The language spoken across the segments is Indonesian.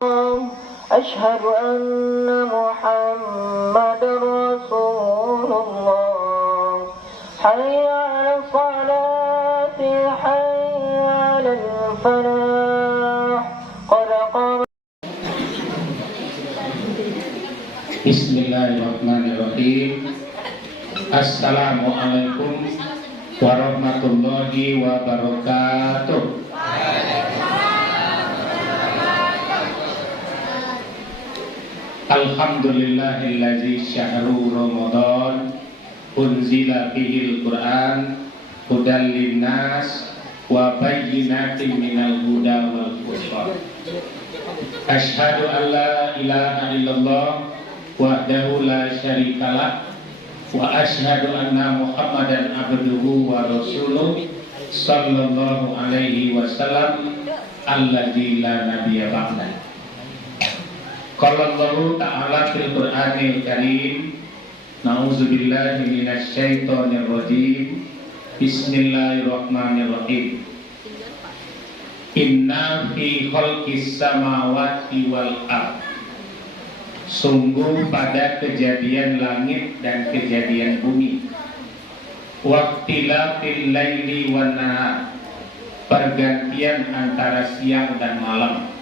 أشهد أن محمد رسول الله حي على الصلاة حي على الفلاح قد قام. Bismillahirrahmanirrahim. Assalamualaikum warahmatullahi wabarakatuh. Alhamdulillahillazi syahru Ramadan unzila bihil Qur'an hudan linnas wa bayyinatin minal huda wal furqan. Asyhadu an la ilaha illallah wahdahu la syarikalah wa asyhadu anna Muhammadan abduhu wa rasuluh sallallahu alaihi wasallam alladzi la nabiyya ba'da. Qala Allahu ta'ala fil Qur'anil Karim, na'udzubillahi minasy syaithanir rajim. Bismillahirrahmanirrahim. Inna fi khalqis samawati wal ardh. Sungguh pada kejadian langit dan kejadian bumi. Waqtilafil laili wan nahar. Pergantian antara siang dan malam.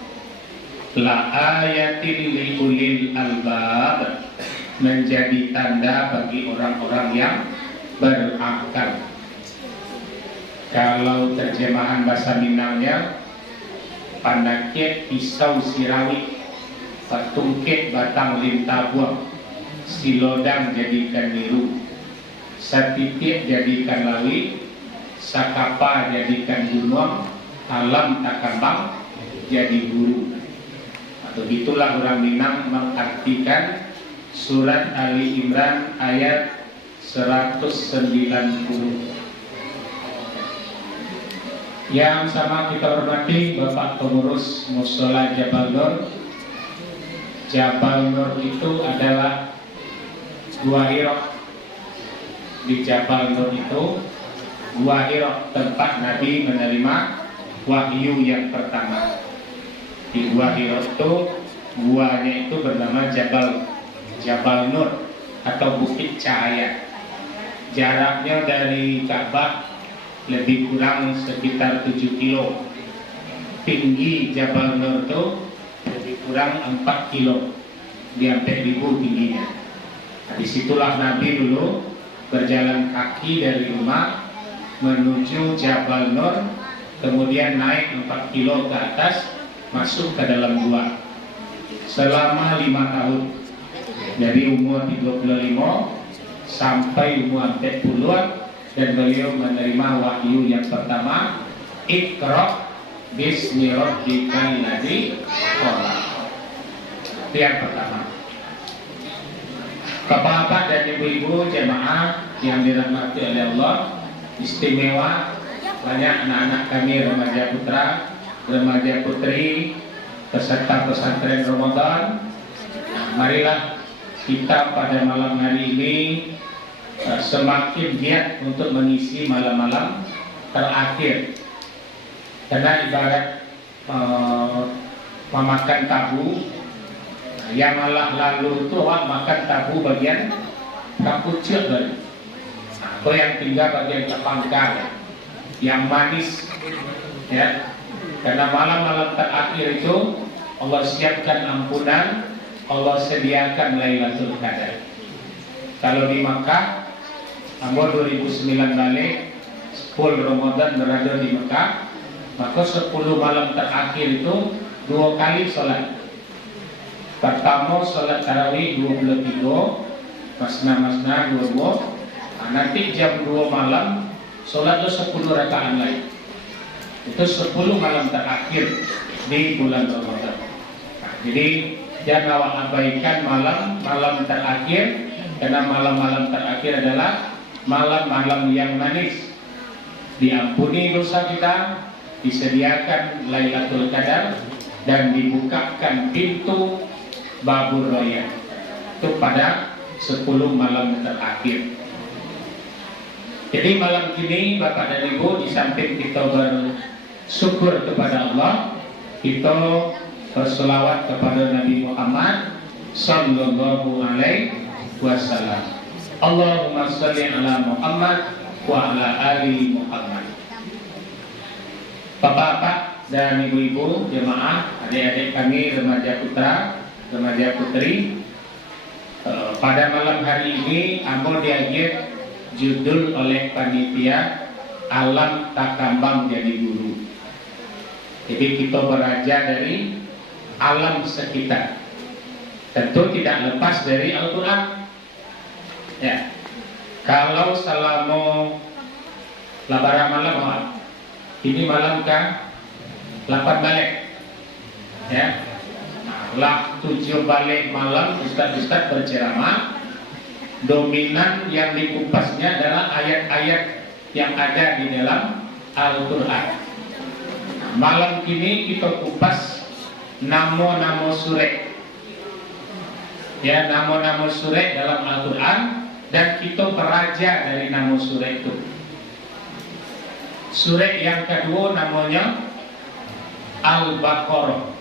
La ayatin li ulil albab, menjadi tanda bagi orang-orang yang berakal. Kalau terjemahan bahasa Minangnya, pandaknya pisau sirawi, patungkit batang lintah buang, silodang jadikan niru, satitik jadikan lawi, sakapa jadikan gunung, alam takambang jadi guru. Begitulah orang Minang mengartikan surat Ali Imran ayat 190. Yang sama kita hormati Bapak Pengurus Mushola Jabal Nur. Jabal Nur itu adalah Gua Hira. Di Jabal Nur itu Gua Hira, tempat Nabi menerima wahyu yang pertama. Di Gua Hira itu, guanya itu bernama Jabal Nur atau Bukit Cahaya. Jaraknya dari Ka'bah lebih kurang sekitar 7 kilo. Tinggi Jabal Nur itu lebih kurang 4 kilo. Dia 4.000 tingginya. Nah, disitulah Nabi dulu berjalan kaki dari rumah menuju Jabal Nur, kemudian naik 4 kilo ke atas, masuk ke dalam gua selama 5 tahun, dari umur 35 sampai umur 40-an, dan beliau menerima wahyu yang pertama, Iqra bismi rabbikal ladzi khalaq. Itu yang pertama. Bapak-bapak dan ibu-ibu jemaah yang dirahmati oleh Allah, istimewa banyak anak-anak kami remaja putra, remaja putri, peserta pesantren Ramadan. Nah, marilah kita pada malam hari ini semakin giat untuk mengisi malam-malam terakhir. Karena ibarat memakan tahu, yang malah lalu itu makan tahu bagian kapucuk dari. Atau yang tinggal bagian pangkal, yang manis, ya. Karena malam-malam terakhir itu Allah siapkan ampunan, Allah sediakan Lailatul Qadar. Kalau di Makkah, tahun 2009 balik, 10 Ramadan berada di Makkah, maka 10 malam terakhir itu 2 kali sholat. Pertama sholat tarawih 23, masna 20. Nah, nanti jam 2 malam sholatnya 10 rakaat lain. Itu 10 malam terakhir di bulan Ramadan. Nah, jadi jangan abaikan malam terakhir, karena malam-malam terakhir adalah malam-malam yang manis. Diampuni dosa kita, disediakan Lailatul Qadar, dan dibukakan pintu Babur Raya. Itu pada 10 malam terakhir. Jadi malam ini Bapak dan Ibu, di samping kita bersyukur kepada Allah, kita berselawat kepada Nabi Muhammad sallallahu alaihi wasallam. Allahumma shalli ala Muhammad wa ala ali Muhammad. Bapak-bapak dan ibu-ibu jemaah, adik-adik kami remaja putra, remaja putri, pada malam hari ini ambo diajak judul oleh panitia Alam Tak Kambang Jadi Guru. Jadi kita belajar dari alam sekitar. Tentu tidak lepas dari Al-Quran. Ya, kalau selama labara malam, ini malam kan 8 balik, ya, lah 7 balik malam ustaz-ustaz berceramah. Dominan yang dikupasnya adalah ayat-ayat yang ada di dalam Al-Quran. Malam ini kita kupas namo-namo surah. Ya, namo-namo surah dalam Al-Quran, dan kita belajar dari namo surah itu. Surah yang kedua namanya Al-Baqarah.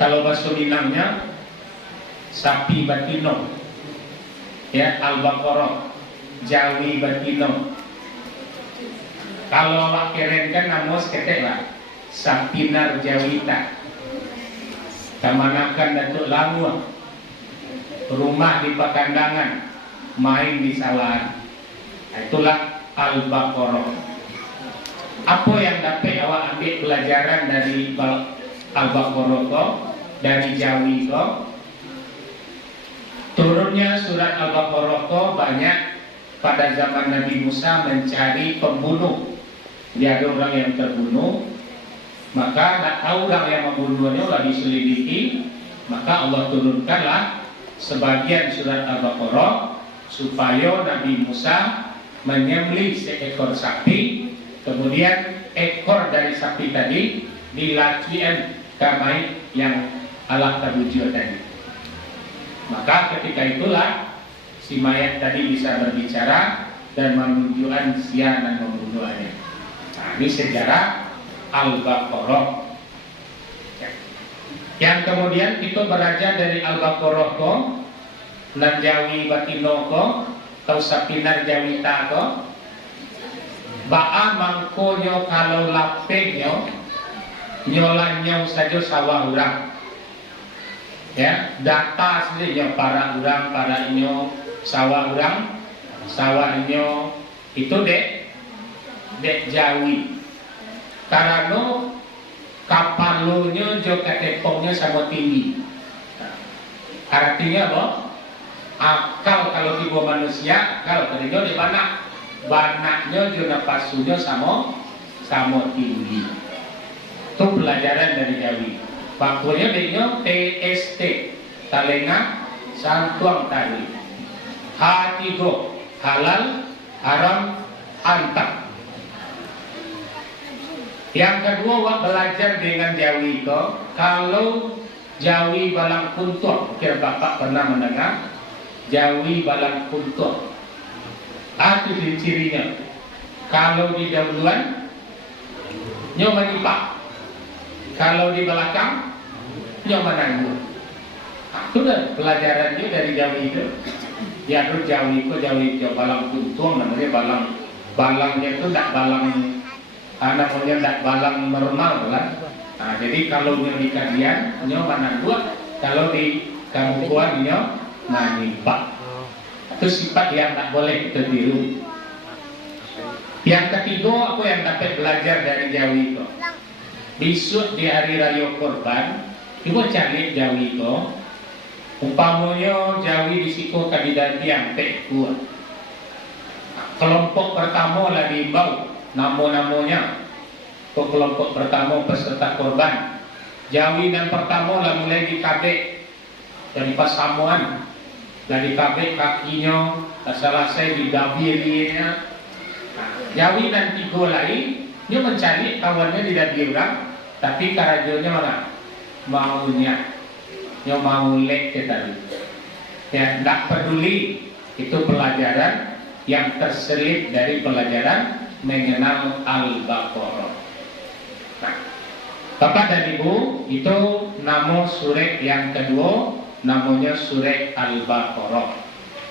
Kalau bahasa Minangnya sapi batino. Ya, Al-Baqarah Jawi batino. Kalau wak keren kan namo seketek lah Sapinar Jawita. Kamanakan Datuk Langua, rumah di Pakandangan, main di Salaan. Itulah Al-Baqarah. Apa yang dapat awak ambil pelajaran dari Al-Baqarah kok, dari Jawi kok? Turunnya surat Al-Baqarah kok banyak pada zaman Nabi Musa mencari pembunuh. Dia ada orang yang terbunuh, maka tak tahu orang yang membunuhnya lagi selidiki, maka Allah turunkanlah sebagian surat Al-Baqarah supaya Nabi Musa menyembelih seekor sapi, kemudian ekor dari sapi tadi dilacikan kamai yang Allah terwujud tadi. Maka ketika itulah si mayat tadi bisa berbicara dan menunjukkan sia dan membunuhnya. Nah, ini sejarah Al-Baqarah. Yang kemudian kita belajar dari Al-Baqarah ko, Nanjawi batino ko, atau Sapinar Jawita ko. Ba'a mangkonyo kalau lapenya nyolanyo saja sawah orang. Ya, data saja para orang, para inyo sawah orang, sawah inyo itu dek Jawi. Karena kapalnya juga tepungnya sama tinggi. Artinya apa? Akal kalau tiba manusia, kalau tadinya di banak, banaknya juga pasunya sama tinggi. Itu pelajaran dari Jawi. Bakunya dia TST, Talenga Santuang Tari. H3 halal, haram, antap. Yang kedua, wak belajar dengan Jawi itu. Kalau Jawi balang kuntuh, kira bapak pernah mendengar Jawi balang kuntuh. Itu ciri-cirinya. Kalau di dahuluan, nyo menipak. Kalau di belakang, nyo menangguh. Itu dah pelajarannya dari Jawi itu. Ya, terus Jawi itu balang kuntuh, namanya balangnya itu tak balang. Namanya tidak balang normal lah. Nah, jadi kalau di kalian nyo mana dua, kalau di kampuan nyo manipak. Itu sifat yang tak boleh kita tiru. Yang ketiga, apa yang dapat belajar dari Jawi itu? Besok di hari raya Korban, kita cari Jawi itu. Umpamanya Jawi disiko kandidat yang kuat. Kelompok pertama lah diimbau. Namo-namonya ke kelompok pertama peserta korban. Jawi yang pertama lah mulai dikabek dari pasamuan, lah dikabek kakinya, selesai didabirinya. Jawi dan tiga lain, dia mencari kawannya tidak diurang, tapi karajonya mana? Maunya, dia mau lek tadi. Ya, tidak peduli. Itu pelajaran yang terselip dari pelajaran mengenal Al-Baqarah. Nah, Bapak dan Ibu, itu nama surat yang kedua, namanya surat Al-Baqarah.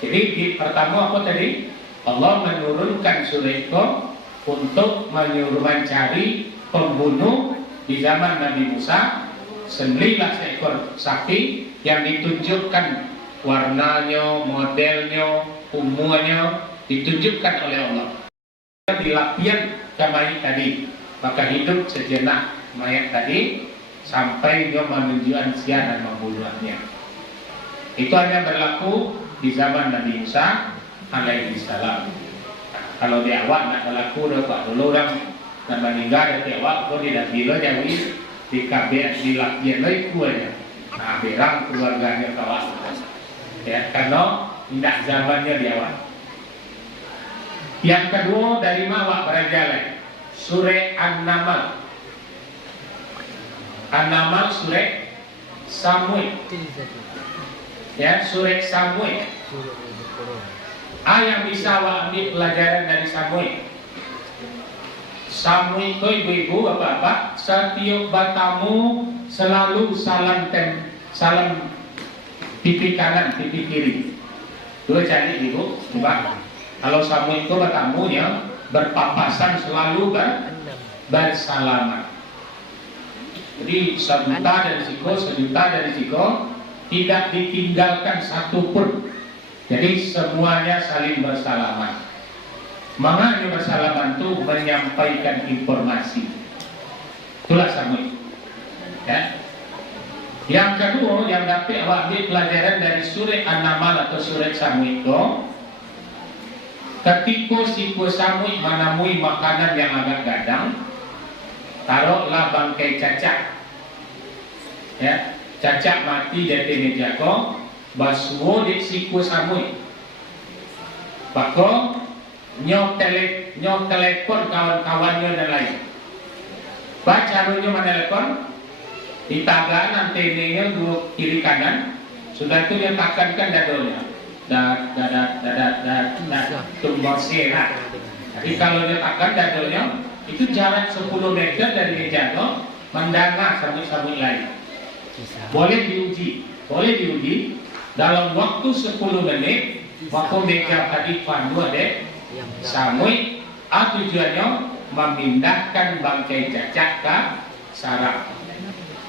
Jadi di pertama apa tadi? Allah menurunkan surat itu untuk mencari pembunuh di zaman Nabi Musa. Sembelihlah seekor sapi yang ditunjukkan warnanya, modelnya, umurnya ditunjukkan oleh Allah. Dilapian ke mayat tadi, maka hidup sejenak mayat tadi sampai dia menunjukkan siang dan membunuhnya. Itu hanya berlaku di zaman Nabi Musa alaihi salam. Kalau di awak nak berlaku dulu orang nak meninggal di awak, kau tidak bila jadi di kabeh di lapian lagi kuahnya. Nah, berang keluarganya kawan. Ya, karena tidak zamannya di awal. Yang kedua dari mawak berajalan surah An-Naml. An-Naml surah Samuel. Ya, surah Samuel. Yang bisa ambil pelajaran dari Samuel. Samuel itu ibu-ibu, bapak-bapak, setiap bertamu selalu salam pipi kanan, pipi kiri. Dua cari ibu, coba. Kalau Samuel itu bertamu ya berpapasan selalu bersalaman. Jadi sejuta dari siko tidak ditinggalkan satu pun. Jadi semuanya saling bersalaman. Makanya bersalaman itu menyampaikan informasi. Itulah Samuel. Ya. Yang kedua yang dapat awak ambil pelajaran dari surah An-Naml atau surah Samuel itu, ketika si Samuel menemui makanan yang agak gadang, taruhlah bangkai cacak. Ya, cacak mati dari meja ko, basuh di si Samuel. Maka nyok telepon kawan-kawannya dan lain. Baca caranya menelepon, di tagan antenanya dua kiri kanan, sudah itu dia tekankan dadanya. Tumbang serah. Jadi kalau dia tekan dadanya, itu jarak 10 meter dari meja itu mendengar sambil lain. Boleh diuji dalam waktu 10 menit. Waktu meja tadi pandu ada Samuel, tujuannya memindahkan bangkai cacak ke saraf.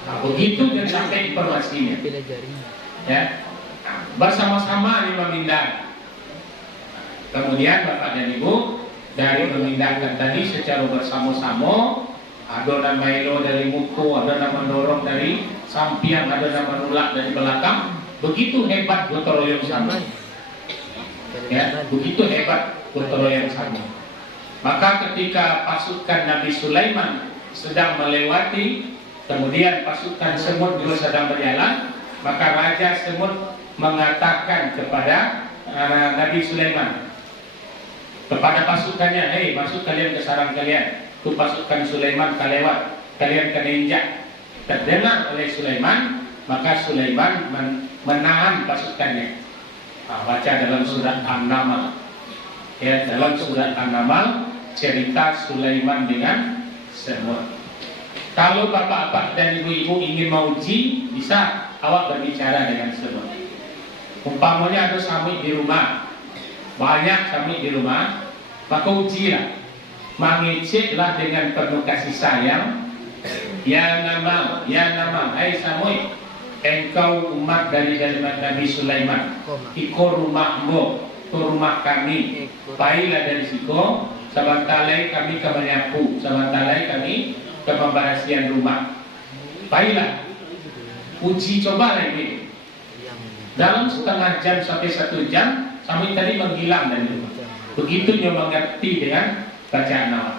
Nah, begitu dan sampai informasinya. Ya, bersama-sama ini memindah. Kemudian Bapak dan Ibu dari memindahkan tadi secara bersama-sama, ada yang Milo dari muku, ada yang mendorong dari samping, ada yang menolak dari belakang. Begitu hebat gotong royong sama. Ya, begitu hebat gotong royong sama. Maka ketika pasukan Nabi Sulaiman sedang melewati, kemudian pasukan semut juga sedang berjalan, maka Raja Semut mengatakan kepada Nabi Sulaiman, kepada pasukannya, hei masuk kalian ke sarang kalian. Itu pasukan Sulaiman kelewat, kalian kena injak. Terdengar oleh Sulaiman, maka Sulaiman menahan pasukannya. Baca dalam surat An-Naml. Ya, dalam surat An-Naml cerita Sulaiman dengan semut. Kalau bapak-bapak dan ibu-ibu ingin menguji, bisa awak berbicara dengan semut. Umpamanya ada samit di rumah, banyak samit di rumah, maka ujilah, mengeceklah dengan penuh kasih sayang. Ya nama, hai Samuel, engkau umat dari Nabi Sulaiman, iko rumahmu, ke rumah kami, pailah dari siko, sabantalai kami ke menyapu, sabantalai kami ke pembersihan rumah. Pailah, uji coba lagi. Dalam setengah jam sampai 1 jam, Samuel tadi menghilang dari rumah. Begitu dia mengerti dengan bacaan awak.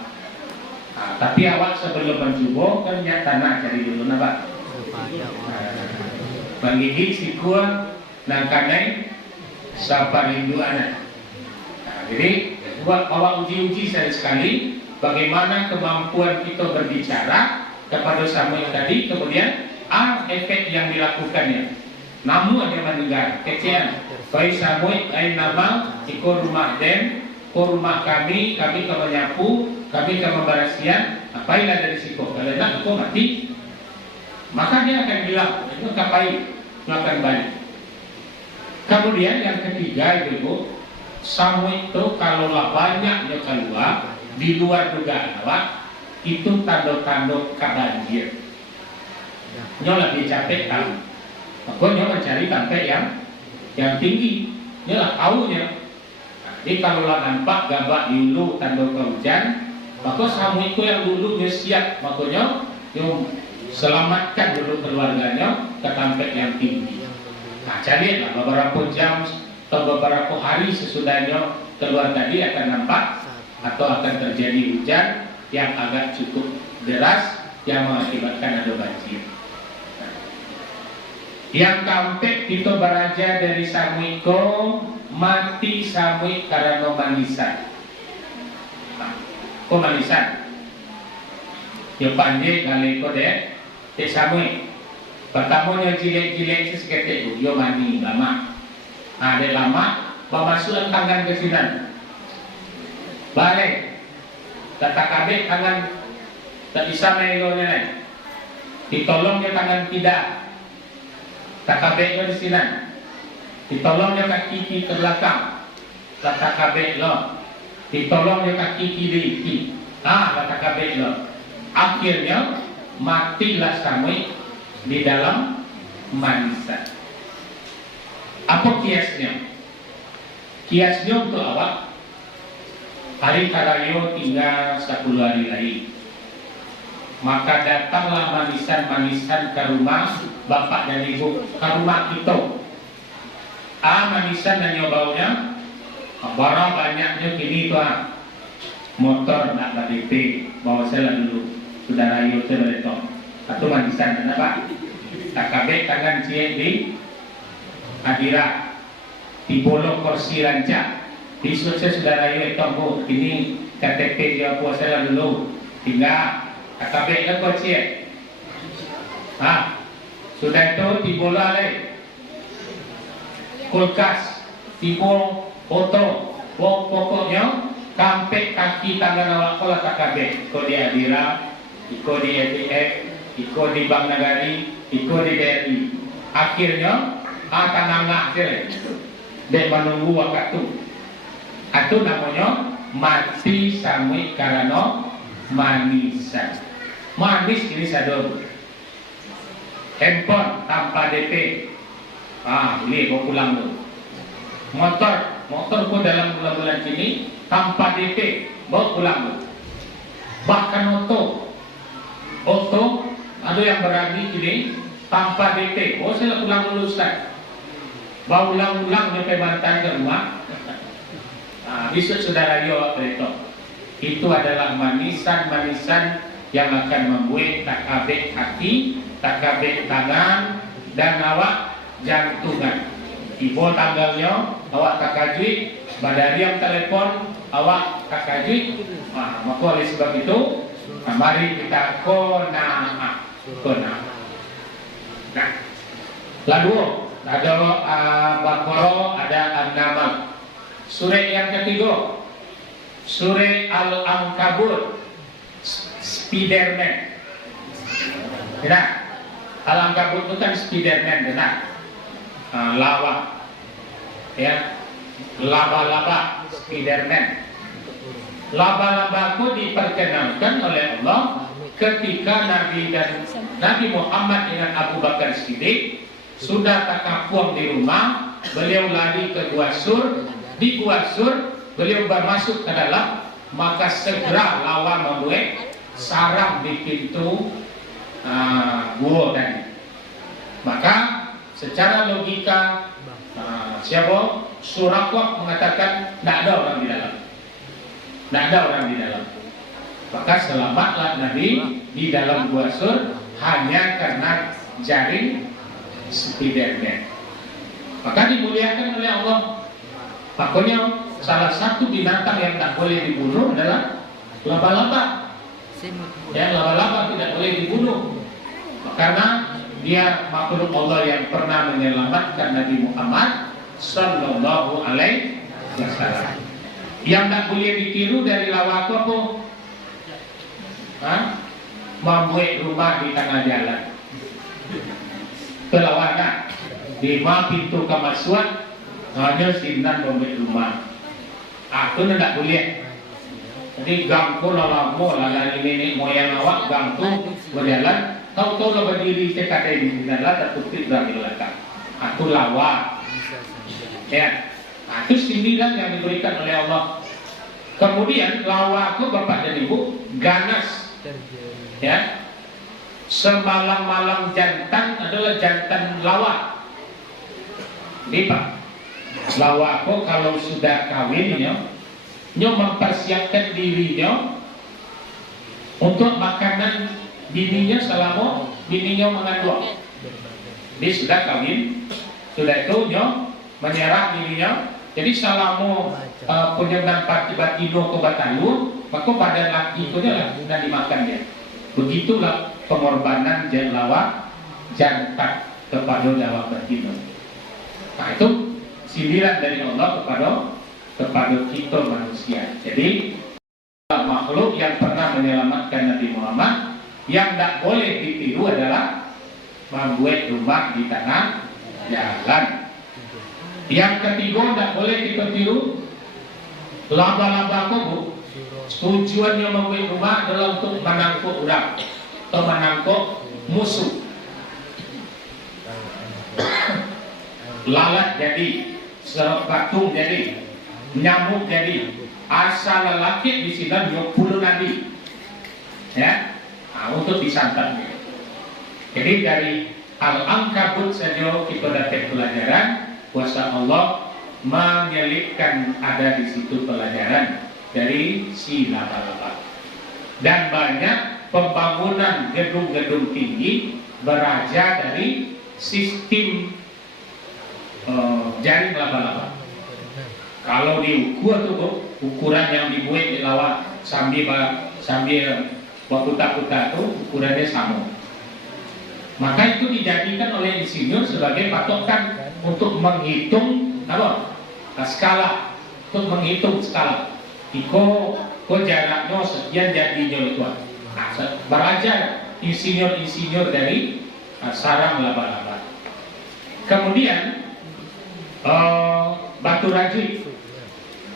Tapi awak sebelum mencoba kan tanah cari dulu napa. Menggigit si kuat nangkanai sapa rindu anak. Jadi buat awak uji-uji sekali bagaimana kemampuan kita berbicara kepada Samuel tadi, kemudian efek yang dilakukannya. Namun ada mendengar kecian. Baik Samuel, nama ikut rumah den, ke rumah kami ke menyapu, kami ke pembersihan. Apailah dari situ. Kalau nak kau mati, maka dia akan bilang, itu kapai, itu akan balik. Kemudian yang ketiga itu, samu itu kalau banyaknya keluar di luar dugaan awak, itu tanda-tanda kebanjir. Nyo lebih capek tahu, maka nyo mencari tempat yang tinggi, nyo lah tahunya. Jadi kalau lah nampak gabak dulu tanda hujan, maka samu itu yang dulu nyo siap, makanya nyo selamatkan dulu keluarganya ke tempat yang tinggi. Nah, carilah beberapa jam atau beberapa hari sesudahnya keluar tadi akan nampak atau akan terjadi hujan yang agak cukup deras yang mengakibatkan ada banjir. Yang keempat kita beraja dari samuiko mati samui karena manisan. Kok manisan? Yang panjang kali kode te samui. Pertamanya jilek-jilek seketik itu, yo mani lama. Ada lama, pemasukan tangan ke sini. Balik, kata kabeh tangan tak bisa melonya lain. Ditolongnya tangan tidak. Tak kabeh di sini. Ditolongnya kaki ke belakang. Kata kabeh lo. Ditolongnya kaki kiri. Kata kabeh lo. Akhirnya matilah samui di dalam manisan. Apa kiasnya? Kiasnya untuk awak hari karayo tinggal 10 hari lagi, maka datanglah manisan-manisan ke rumah bapak dan ibu, ke rumah kita. Manisan dan nyobaunya barang banyaknya kini tuh motor nak BDP bawa saya dulu sudah rayu itu atau manisan kenapa? Tak kabeh tangan cie di hadirat di bolok kursi rancak. Besok saya sudah rayu itu ini KTP dia puasa lah dulu tinggal tak kabeh lah kau cie. Sudah itu di bola leh kulkas tibo foto pokoknya sampai kaki tangan awak kau lah tak kabeh kau di hadirat iko di ETF, iko di Bank Nagari, iko di BRI. Akhirnya tangan hasil dan menunggu waktu. Itu namanya mati samui karena manisan. Manis ini sadar. Handphone tanpa DP. Boleh kau pulang tu. Motor kau dalam bulan-bulan ini tanpa DP, bawa pulang tu. Bahkan Oto, ada yang berani ini tanpa DP. Saya pulang dulu Ustaz. Bawa ulang-ulang sampai mantan ke rumah. Besok saudara yo itu. Itu adalah manisan-manisan yang akan membuat tak kabeh hati, tak kabeh tangan dan awak jantungan. Ibu tanggalnya awak tak kaji, badariam telepon awak tak kaji. Maka oleh sebab itu mari kita kona'ah. Nah, lalu ada Baqarah, ada An-Naml. Surah yang ketiga, Surah Al-Ankabut, Spiderman. Benar? Al-Ankabut itu kan Spiderman, benar? Lawa, ya, laba-laba, Spiderman. Laba-laba itu diperkenalkan oleh Allah ketika Nabi Muhammad dengan Abu Bakar Siddiq sudah takapuang di rumah, beliau lari ke Gua Sur. Di Gua Sur beliau bermasuk ke dalam, maka segera lawa membuat sarang di pintu gua tadi. Maka secara logika siapa Surakwak mengatakan tidak ada orang di dalam. Tidak ada orang di dalam. Maka selamatlah Nabi di dalam Gua Sur hanya karena jaring Spiderman. Maka dimuliakan oleh Allah. Makanya salah satu binatang yang tak boleh dibunuh adalah laba-laba. Ya, laba-laba tidak boleh dibunuh karena dia makhluk Allah yang pernah menyelamatkan Nabi Muhammad Sallallahu Alaihi Wasallam. Yang tak boleh ditiru dari lawak apa? Membuat rumah di tengah jalan. Kelawana di pintu kamar suat hanya sinan pemilik rumah. Aku tidak boleh. Jadi gangku lalamu lala ini moyang awak gangku berjalan. Tahu-tahu lo berdiri sekadar di sini lah tertutup dari belakang. Aku lawa. Ya, itu sindiran yang diberikan oleh Allah. Kemudian lawa aku bapak dan ibu ganas. Ya, semalam-malam jantan adalah jantan lawa. Ini pak, lawa aku kalau sudah kawinnya, nyo mempersiapkan dirinya untuk makanan bininya selama bininya mengandung. Dia sudah kawin, sudah itu nyo menyerah dirinya. Jadi selama penyertaan batino ke batalu, maka badan laki itu adalah sudah dimakan dia. Begitulah pengorbanan lawa jantan kepada lawa batino. Nah itu sindiran dari Allah kepada kita manusia. Jadi makhluk yang pernah menyelamatkan Nabi Muhammad yang tidak boleh ditiru adalah membuat rumah di tengah jalan. Yang ketiga tidak boleh kita tiru laba-laba kubu. Tujuannya membuat rumah adalah untuk menangkap orang atau menangkap musuh. Lalat jadi, serap batung jadi, nyamuk jadi, asal lelaki di sini 20 nabi, ya, untuk disantap. Jadi dari Al-Ankabut saja kita dapat pelajaran kuasa Allah menyelipkan ada di situ pelajaran dari si laba-laba. Dan banyak pembangunan gedung-gedung tinggi beraja dari sistem jaring laba-laba. Kalau diukur tuh ukuran yang dibuat di lawa sambil wakuta-kuta itu ukurannya sama. Maka itu dijadikan oleh insinyur sebagai patokan untuk menghitung skala, untuk menghitung skala. Iko jaraknya sekian jadinya itu. Nah, beraja insinyur dari sarang laba-laba. Kemudian batu rajut,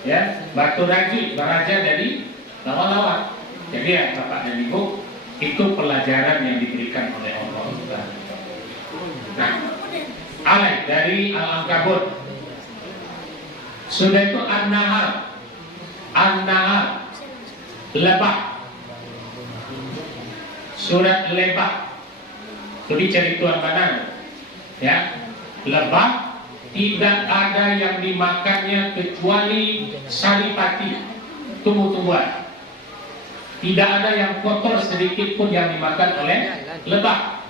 ya, batu rajut beraja dari lawa-lawa. Jadi ya bapak dan ibu, itu pelajaran yang diberikan oleh Allah. Nah, alay dari Al-Ankabut sudah itu an-nahar lebah, surat lebah itu dicari Tuhan mana, ya, lebah tidak ada yang dimakannya kecuali saripati, tumbuh-tumbuhan. Tidak ada yang kotor sedikit pun yang dimakan oleh lebah.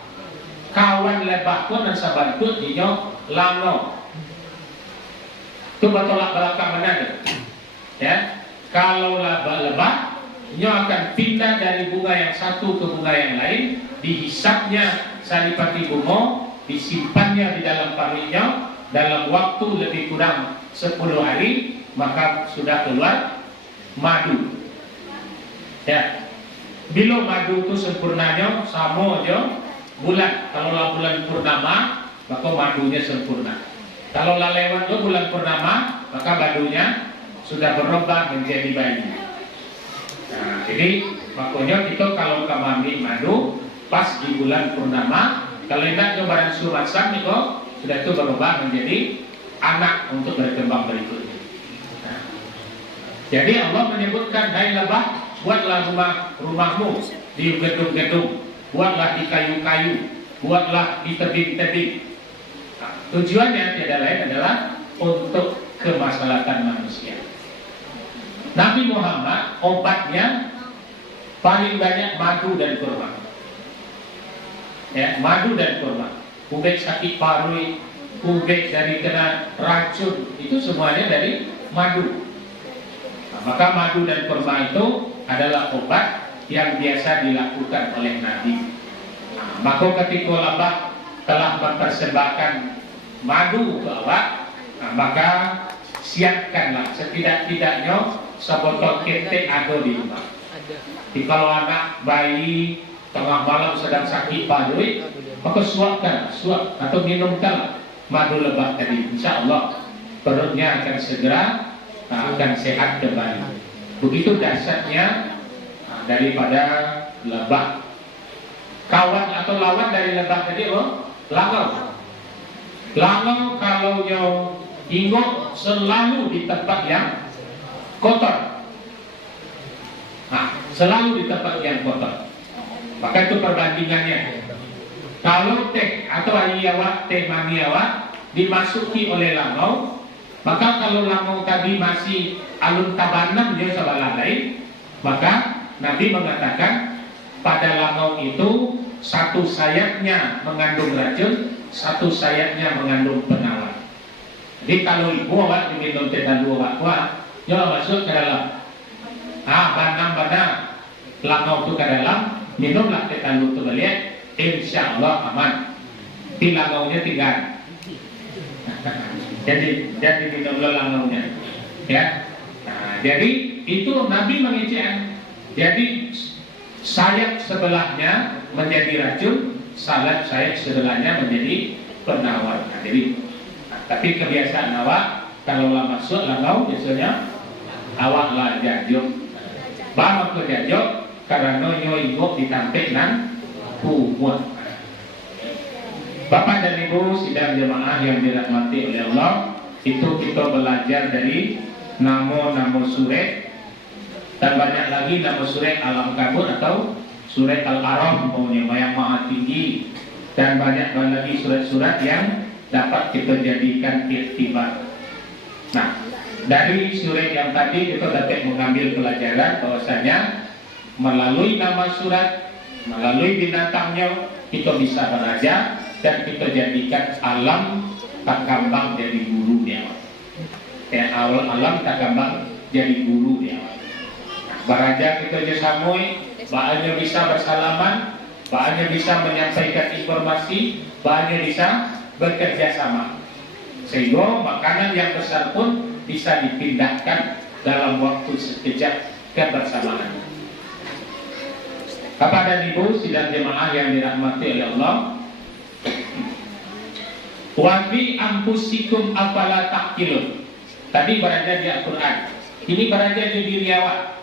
Kawan lebah pun dan sabantut dinyo lango. Itu batolak belakang menanda. Ya, kalau lebah nyo akan pindah dari bunga yang satu ke bunga yang lain, dihisapnya saripati bunga, disimpannya di dalam paritnya. Dalam waktu lebih kurang 10 hari maka sudah keluar madu. Ya, bila madu itu sempurnanya sama aja bulan. Kalau bulan purnama maka madunya sempurna. Kalau lewat bulan purnama maka madunya sudah berubah menjadi bayi. Nah, jadi makanya kita kalau kamami madu pas di bulan purnama, kalau tidak nyobaran surat sam itu sudah itu berubah menjadi anak untuk berkembang berikutnya. Nah, jadi Allah menyebutkan, hai lebah, buatlah rumahmu di gedung-gedung, buatlah di kayu-kayu, buatlah di tebing-tebing. Nah, tujuannya tidak lain adalah untuk kemaslahatan manusia. Nabi Muhammad obatnya paling banyak madu dan kurma. Ya, madu dan kurma. Ubek sakit paru, ubek dari kena racun, itu semuanya dari madu. Nah, maka madu dan kurma itu adalah obat yang biasa dilakukan oleh Nabi. Nah, maka ketika lebah telah mempersembahkan madu ke awak, nah, maka siapkanlah setidak-tidaknya sebotol ketek ada di rumah. Di kalau anak bayi tengah malam sedang sakit padui, maka suap atau minumkan madu lebah tadi. Insya Allah perutnya akan segera akan sehat kembali. Begitu dahsyatnya daripada lebah. Kawan atau lawan dari lebah tadi langau. Langau kalau ingok selalu di tempat yang kotor. Selalu di tempat yang kotor. Maka itu perbandingannya. Kalau teh atau ayawak, teh maniawak dimasuki oleh langau, maka kalau langau tadi masih alun tabanam dia sabalalai, maka Nabi mengatakan pada langau itu satu sayapnya mengandung racun, satu sayapnya mengandung penawar. Jadi kalau ibu awak diminum teh dan dua awak, dia masuk ke dalam banam langau itu ke dalam, minumlah teh dan itu balik, insya Allah aman. Di langaunya tinggal. jadi minumlah langaunya. Ya. Jadi itu Nabi mengejek. Jadi sayap sebelahnya menjadi racun, sayap sebelahnya menjadi penawar. Tapi kebiasaan awak kalau masuk langau biasanya awak lah jajuk. Bawa ke jajuk karena nyoingok ditampik nan kumut. Bapak dan Ibu sidang jemaah yang dirahmati oleh Allah, itu kita belajar dari namo surat. Dan banyak lagi nama surat Al-Ankabut atau surat Al-Aram yang maha tinggi. Dan banyak lagi surat-surat yang dapat kita jadikan iktibar. Nah, dari surat yang tadi kita dapat mengambil pelajaran bahwasanya melalui nama surat, melalui binatangnya kita bisa belajar dan kita jadikan alam takambang jadi guru dia. Alam takambang jadi guru dia. Baraja kita jasamui, bahannya bisa bersalaman, bahannya bisa menyampaikan informasi, bahannya bisa bekerja sama. Sehingga makanan yang besar pun bisa dipindahkan dalam waktu sekejap kebersamaan. Bapak dan Ibu sidang jemaah yang dirahmati oleh Allah, wa fi anfusikum afala taqilun. Tadi berada di Al-Quran, ini berada di diri awak.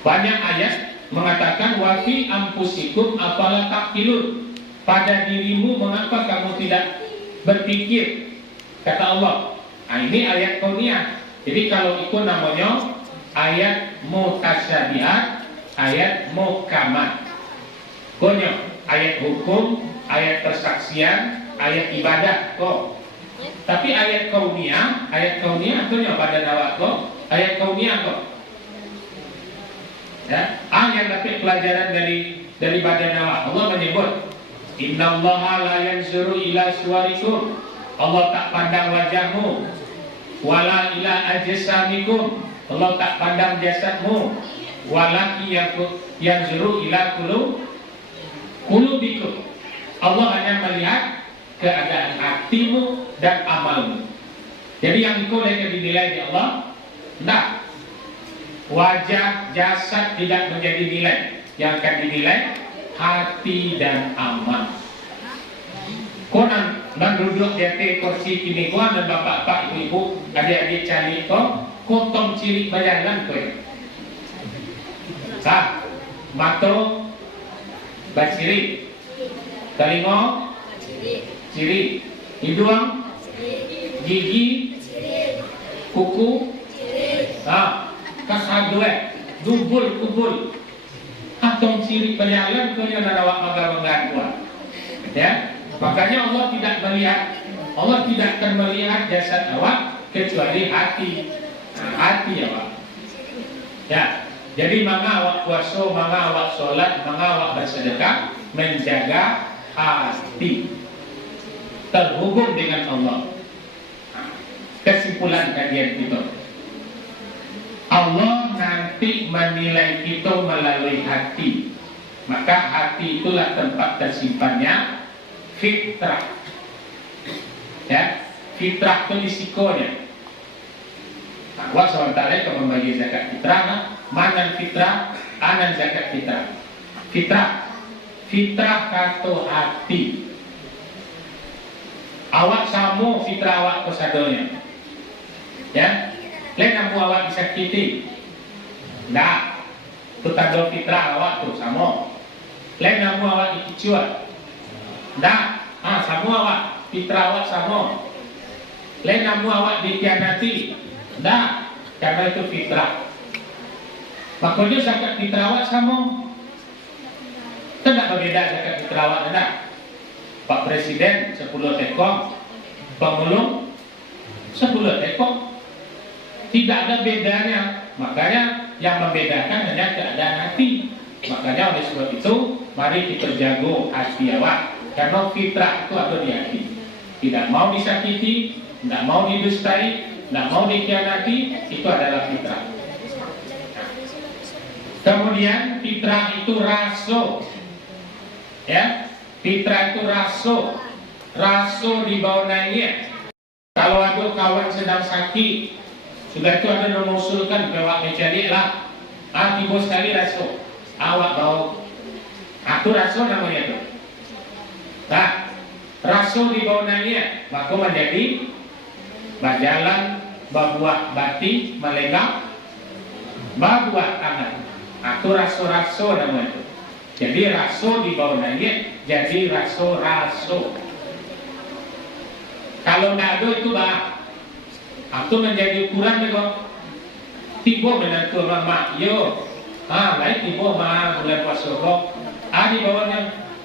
Banyak ayat mengatakan wa fi anfusikum afala taqilun. Pada dirimu mengapa kamu tidak berpikir? Kata Allah. Ini ayat kauniyah. Jadi kalau itu namanya ayat mutasyabihat, ayat muhkamat. Konyo, ayat hukum, ayat persaksian, ayat ibadah kok. Tapi ayat kauniyah konyo pada nawak kok, ayat kauniyah kok. Ya, yang dapat pelajaran dari badan awak. Allah menyebut, Innallaha la yanzuru ila suwarikum. Allah tak pandang wajahmu, wala ila ajsamikum. Allah tak pandang jasadmu, walaki yanzuru ila qulubikum. Allah hanya melihat keadaan hatimu dan amalmu. Jadi yang itu dinilai di Allah, tidak. Wajah, jasad tidak menjadi nilai. Yang akan dinilai hati dan amal. Konan duduk di atas kursi kini kuan dan bapak-bapak, ibu-ibu, adik-adik cari kau, kotong cilik bayangan kau. Mato baciri, telingo ciri, hidung gigi, kuku, kasadue, kubul, atong ciri penyalan kau yang ada wak magang kuat. Ya, makanya Allah tidak melihat, Allah tidak akan melihat jasad awak kecuali hati, hati awak. Ya, jadi maka awak puasa, maka awak sholat, maka awak bersedekah, menjaga hati terhubung dengan Allah. Kesimpulan kajian kita, Allah nanti menilai kita melalui hati. Maka hati itulah tempat tersimpannya fitrah. Ya, fitrah itu risikonya. Allah SWT kalau membagi zakat fitrah, mana fitrah, anan zakat fitrah. Fitrah fitrah kato hati. Awak samo fitrah awak kesadonya. Ya, lain kamu awak disakiti. Nggak, tu tanda fitrah awak tu samo. Lain kamu awak dikicua. Nggak, samo awak fitrah awak samo. Lain kamu awak dikhianati. Nggak, karena itu fitrah. Makanya zakat fitrah awak samo. Tidak berbeda zakat fitrah awak, tidak. Pak Presiden 10 tekong, pemulung 10 tekong, tidak ada bedanya. Makanya yang membedakan hanya keadaan hati. Makanya oleh sebab itu, mari kita jago hati awak, karena fitrah itu ada di hati. Tidak mau disakiti, tidak mau didustai, tidak mau dikhianati, itu adalah fitrah. Kemudian fitrah itu raso, ya. Fitrah itu raso di bawah naiknya. Kalau ada kawan sedang sakit, sudah itu ada yang mengusulkan bahwa mencari lah, tiba sekali raso, awak bau, itu raso namanya tu. Nah, raso di bawah naiknya, maka menjadi berjalan, berbuah bati, melenggang, berbuah tangan. Itu raso namanya tu. Jadi raso di bawah naiknya jadi raso. Kalau tidak ada itu itu menjadi ukuran juga. Tiba menentu mak yo, lain tiba bulan puasa kok. Di bawahnya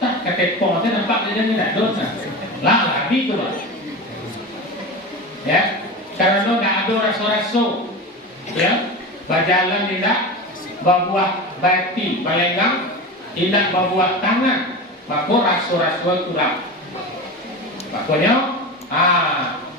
tak ketepong itu nampak dia tidak ada. Habis tu ya, karena tidak ada raso. Ya, berjalan tidak, berbuah bati, melenggang. Tidak membuat tangan, maka raso kurang. Makanya,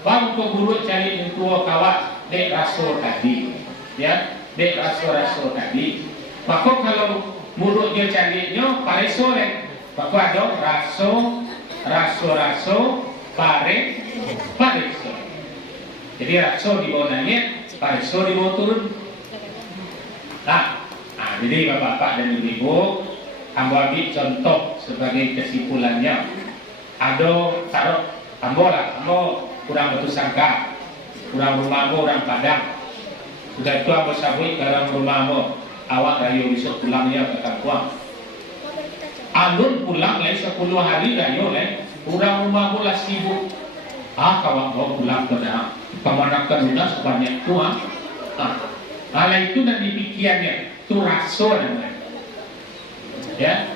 baru ke guru cari tua kawat dek raso tadi, ya, dek raso tadi. Maka kalau mulut dia carinya pareso leh, maka ada raso, pareso. Jadi raso di bawah naik, pareso di bawah turun. Jadi bapak-bapak dan ibu, ambo ambil contoh sebagai kesimpulannya. Ada taruh ambo kurang betul sangka, kurang rumah ambo orang Padang. Sudah itu ambo sabui dalam rumah ambo, awak rayu besok pulangnya ke kampung. Alun pulang 10 hari rayu kurang rumah ambo lah sibuk. Kawan bawa pulang ke dah, pemanakan lunas sebanyak tuang. Hal itu dan dipikirannya, itu raso namanya. Ya,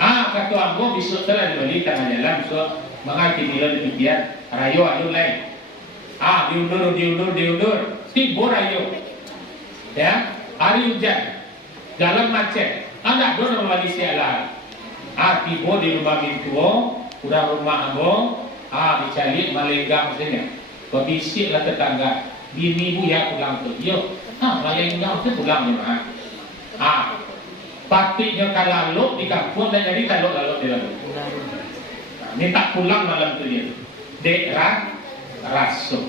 kata ambo besok telah dibeli tengah jalan besok mengerti bila demikian rayo alun lain. Diundur tiba rayo. Ya, hari hujan, jalan macet, ada dua Malaysia lah. Tiba di rumah mintuo, udah rumah ambo, dicari malenggang saja. Berbisik lah tetangga, bini bu ya pulang tu, yo, malenggang tu pulang ni mah. Patiknya kalau di kampung dan jadi kalau di lalu. Ini tak pulang malam tu dia. Dek raso.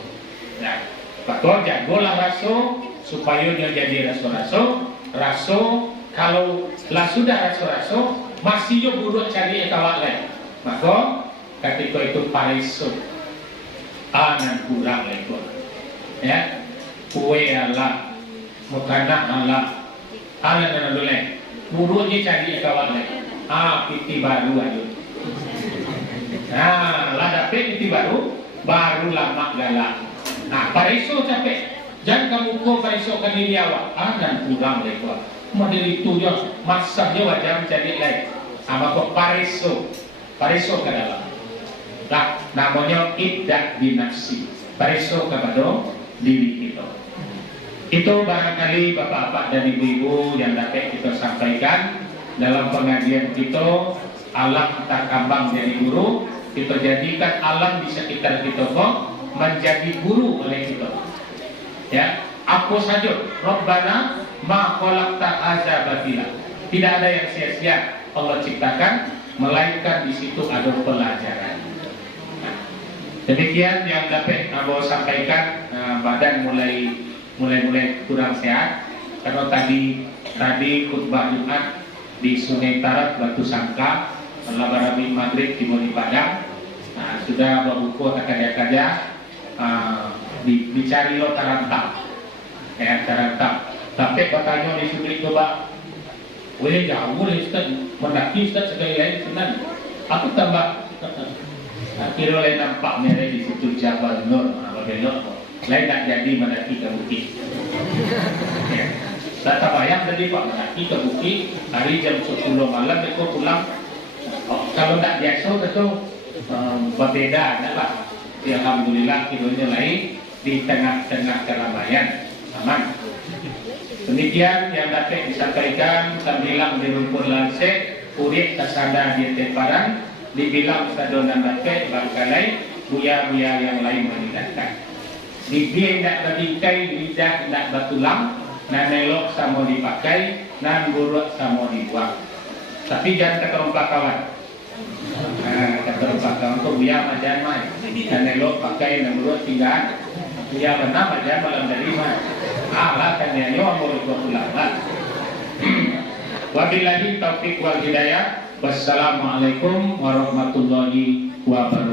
Nah, patut jagolah raso supaya dia jadi raso. Raso kalau lah sudah raso masih yo buruk cari kawan lain. Maka ketika itu pareso. Anan kurang lagi. Ya, kue Allah, makanan Allah, anan dulu. Buruknya cari kawan lain. Piti baru aja. Lah dapet piti baru lama galak. Pareso capek. Jangan kamu kau pareso ke diri awak. Dan kurang lekwa. Model itu je masanya wajah mencari lain. Maka pareso ke dalam. Namanya iddah binafsi. Pareso kepada diri kita. Itu barangkali bapak-bapak dan ibu-ibu yang dapat kita sampaikan dalam pengajian kita. Alam kita kambang jadi guru, kita jadikan alam di sekitar kita kok menjadi guru oleh kita. Ya, apa saja Rabbana ma khalaqta hadza batila. Tidak ada yang sia-sia Allah ciptakan, melainkan di situ ada pelajaran. Demikian yang dapat Abo sampaikan. Badan mulai kurang sehat karena tadi khutbah Jumat di Sungai Tarat Batu Sangka Labarabi maghrib di Padang. Nah, sudah berbuku kerja-kerja dicari lo tarantap, ya tarantap. Sampai katanya di sudut coba, boleh jauh boleh Ustaz, mendaki Ustaz sekali lagi Ustaz. Aku tambah, kira lain nampaknya di situ Jabal Nur, belok, lain tak jadi mendaki ke bukit. Ya. Tak bayang tadi Pak mendaki ke bukit hari jam 10 malam itu pulang. Kalau tak biasa itu berbeda, adalah. Ya, alhamdulillah kiranya lain di tengah-tengah keramaian aman. Demikian yang dapat disampaikan sambilang di rumpun lansek kurit tasada di temparan dibilang sadonan dapat bangkalai buya-buya yang lain meninggalkan. Bibir tidak berdingkai, lidah tidak bertulang, nan elok sama dipakai, nan buruk sama dibuang. Tapi jangan keterompak kawan. Keterompak kawan itu buya majan mai, nan elok pakai, nan buruk tinggal. Buya benar majan malam dari mana? Allah kan ya umur ulama. Wabillahi taufiq wal hidayah. Wassalamualaikum warahmatullahi wabarakatuh.